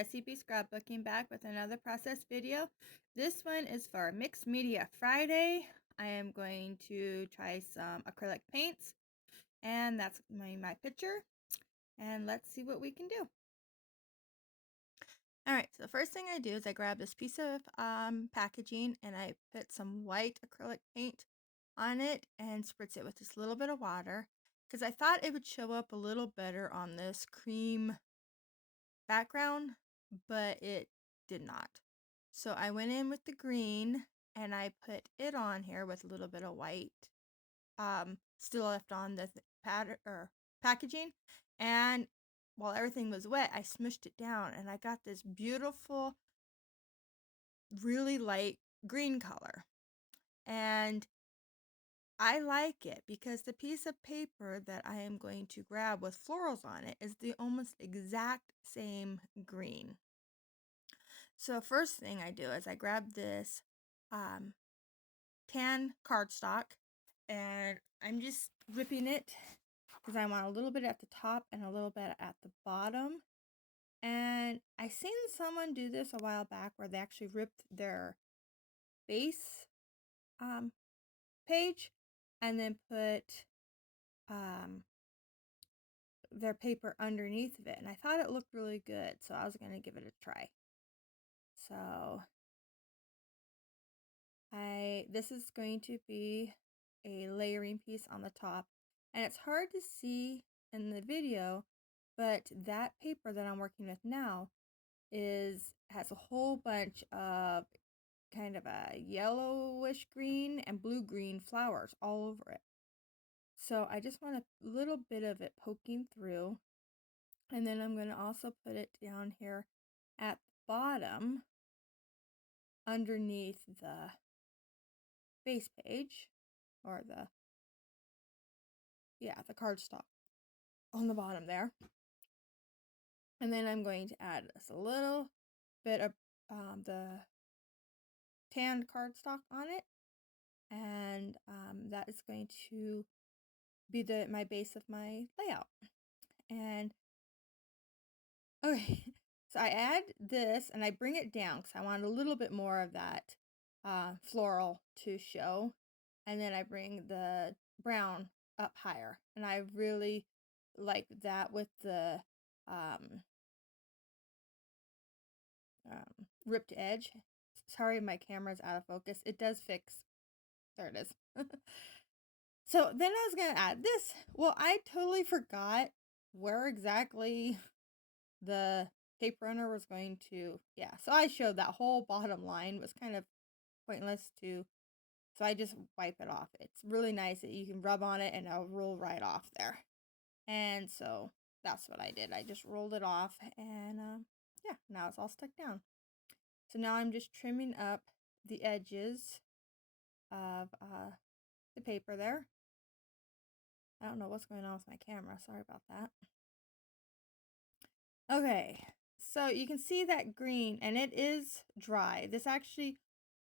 SCP Scrapbooking back with another process video. This one is for Mixed Media Friday. I am going to try some acrylic paints, and that's my picture, and let's see what we can do. Alright, so the first thing I do is I grab this piece of packaging and I put some white acrylic paint on it and spritz it with just a little bit of water because I thought it would show up a little better on this cream background, but it did not. So I went in with the green and I put it on here with a little bit of white still left on the packaging, and while everything was wet I smushed it down and I got this beautiful really light green color, and I like it because the piece of paper that I am going to grab with florals on it is the almost exact same green. So first thing I do is I grab this tan cardstock and I'm just ripping it because I want a little bit at the top and a little bit at the bottom. And I seen someone do this a while back where they actually ripped their base page and then put their paper underneath of it, and I thought it looked really good, so I was going to give it a try. So this is going to be a layering piece on the top, and it's hard to see in the video, but that paper that I'm working with now has a whole bunch of kind of a yellowish green and blue green flowers all over it. So I just want a little bit of it poking through, and then I'm going to also put it down here at the bottom underneath the base page, or the cardstock on the bottom there. And then I'm going to add just a little bit of the tanned cardstock on it, and that is going to be my base of my layout. And okay, so I add this and I bring it down because I want a little bit more of that floral to show, and then I bring the brown up higher, and I really like that with the ripped edge. Sorry, my camera's out of focus. It does fix. There it is. So then I was gonna add this. Well, I totally forgot where exactly the tape runner was going to. Yeah, so I showed that whole bottom line was kind of pointless to. So I just wipe it off. It's really nice that you can rub on it and it'll roll right off there. And so that's what I did. I just rolled it off, and yeah, now it's all stuck down. So now I'm just trimming up the edges of the paper there. I don't know what's going on with my camera. Sorry about that. Okay, so you can see that green, and it is dry. This actually,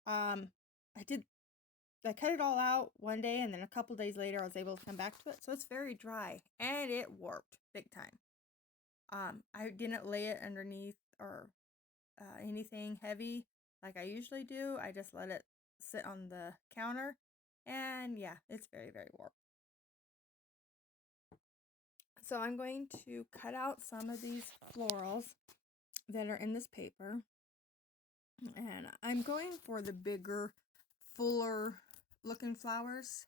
I cut it all out one day, and then a couple days later I was able to come back to it. So it's very dry, and it warped big time. I didn't lay it underneath or anything heavy like I usually do. I just let it sit on the counter, and yeah, it's very, very warped. So I'm going to cut out some of these florals that are in this paper, and I'm going for the bigger, fuller looking flowers,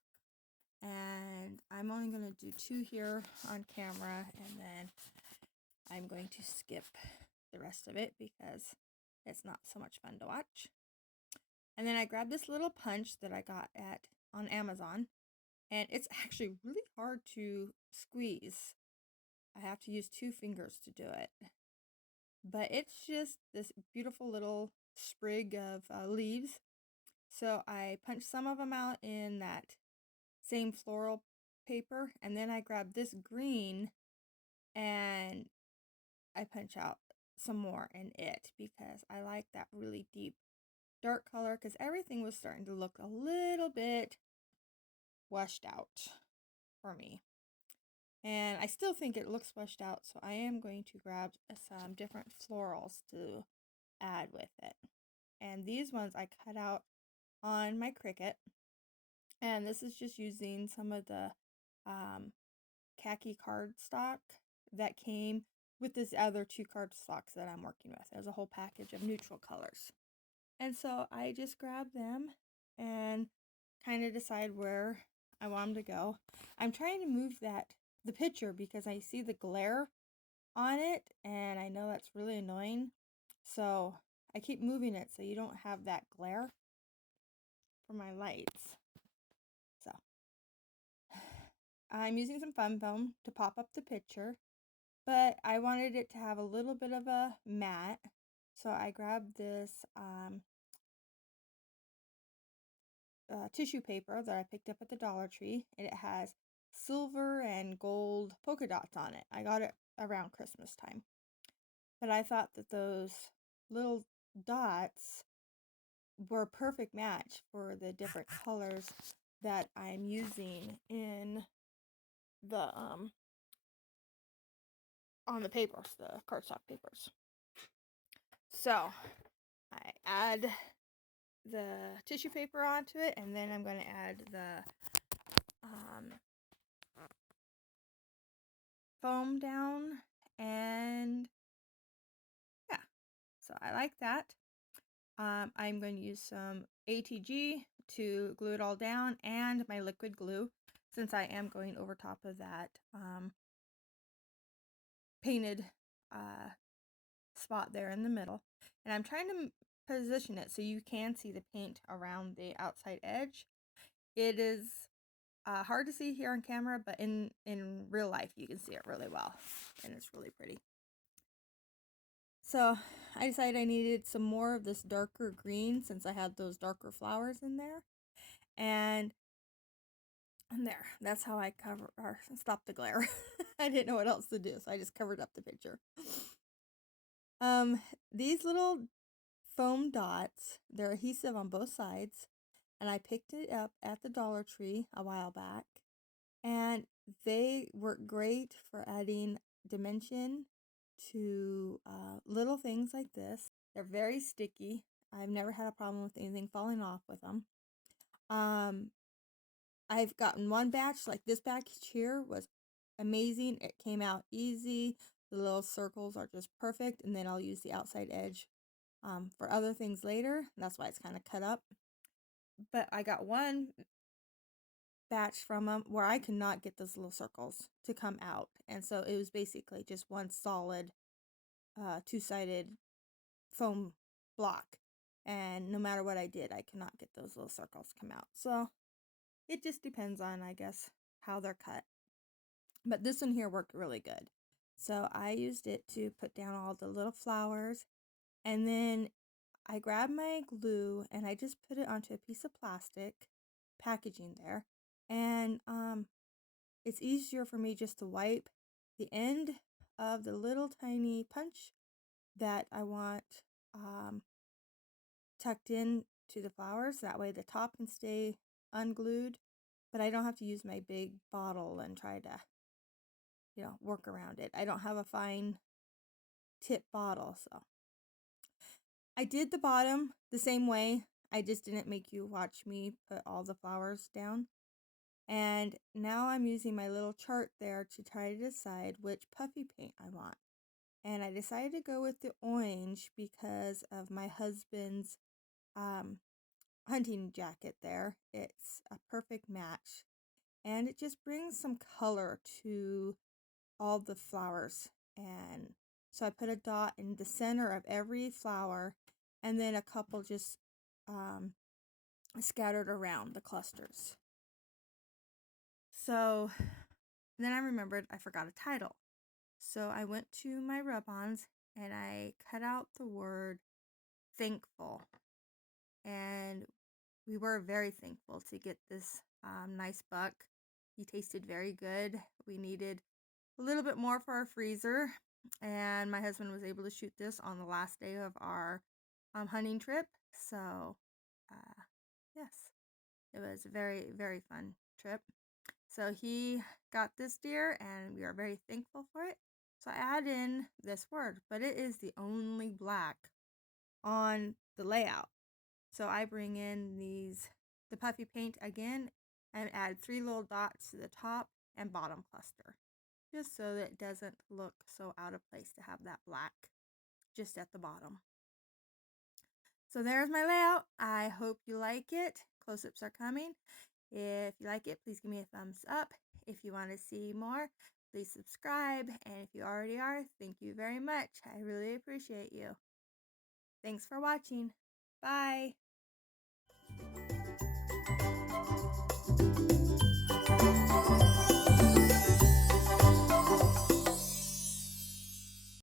and I'm only going to do 2 here on camera, and then I'm going to skip the rest of it because it's not so much fun to watch. And then I grabbed this little punch that I got on Amazon, and it's actually really hard to squeeze. I have to use 2 fingers to do it. But it's just this beautiful little sprig of leaves. So I punched some of them out in that same floral paper, and then I grabbed this green and I punch out some more in it because I like that really deep dark color, because everything was starting to look a little bit washed out for me. And I still think it looks fleshed out, so I am going to grab some different florals to add with it. And these ones I cut out on my Cricut. And this is just using some of the khaki cardstock that came with this other 2 cardstocks that I'm working with. There's a whole package of neutral colors. And so I just grab them and kind of decide where I want them to go. I'm trying to move the picture because I see the glare on it and I know that's really annoying. So I keep moving it so you don't have that glare for my lights. So I'm using some fun foam to pop up the picture, but I wanted it to have a little bit of a matte. So I grabbed this tissue paper that I picked up at the Dollar Tree. And it has silver and gold polka dots on it. I got it around Christmas time. But I thought that those little dots were a perfect match for the different colors that I'm using in the on the papers, the cardstock papers. So I add the tissue paper onto it, and then I'm going to add the foam down, and yeah, so I like that. I'm going to use some ATG to glue it all down and my liquid glue, since I am going over top of that painted spot there in the middle. And I'm trying to position it so you can see the paint around the outside edge. It is hard to see here on camera, but in real life you can see it really well, and it's really pretty. So I decided I needed some more of this darker green since I had those darker flowers in there. And there, that's how I cover or stop the glare. I didn't know what else to do, so I just covered up the picture. These little foam dots, they're adhesive on both sides, and I picked it up at the Dollar Tree a while back, and they work great for adding dimension to little things like this. They're very sticky. I've never had a problem with anything falling off with them. I've gotten one batch, like this batch here was amazing. It came out easy. The little circles are just perfect, and then I'll use the outside edge for other things later. That's why it's kind of cut up. But I got one batch from them where I could not get those little circles to come out, and so it was basically just one solid 2-sided foam block, and no matter what I did, I cannot get those little circles to come out. So it just depends on, I guess, how they're cut. But this one here worked really good. So I used it to put down all the little flowers, and then I grabbed my glue and I just put it onto a piece of plastic packaging there. And it's easier for me just to wipe the end of the little tiny punch that I want tucked in to the flowers. That way the top can stay unglued, but I don't have to use my big bottle and try to, work around it. I don't have a fine tip bottle, so I did the bottom the same way. I just didn't make you watch me put all the flowers down. And now I'm using my little chart there to try to decide which puffy paint I want. And I decided to go with the orange because of my husband's hunting jacket there. It's a perfect match. And it just brings some color to all the flowers. And so I put a dot in the center of every flower, and then a couple just scattered around the clusters. So then I remembered I forgot a title. So I went to my rub-ons and I cut out the word thankful. And we were very thankful to get this nice buck. He tasted very good. We needed a little bit more for our freezer, and my husband was able to shoot this on the last day of our hunting trip. So yes, it was a very, very fun trip. So he got this deer and we are very thankful for it. So I add in this word, but it is the only black on the layout. So I bring in the puffy paint again and add 3 little dots to the top and bottom cluster, just so that it doesn't look so out of place to have that black just at the bottom. So there's my layout. I hope you like it. Close-ups are coming. If you like it, please give me a thumbs up. If you want to see more, please subscribe. And if you already are, thank you very much. I really appreciate you. Thanks for watching. Bye.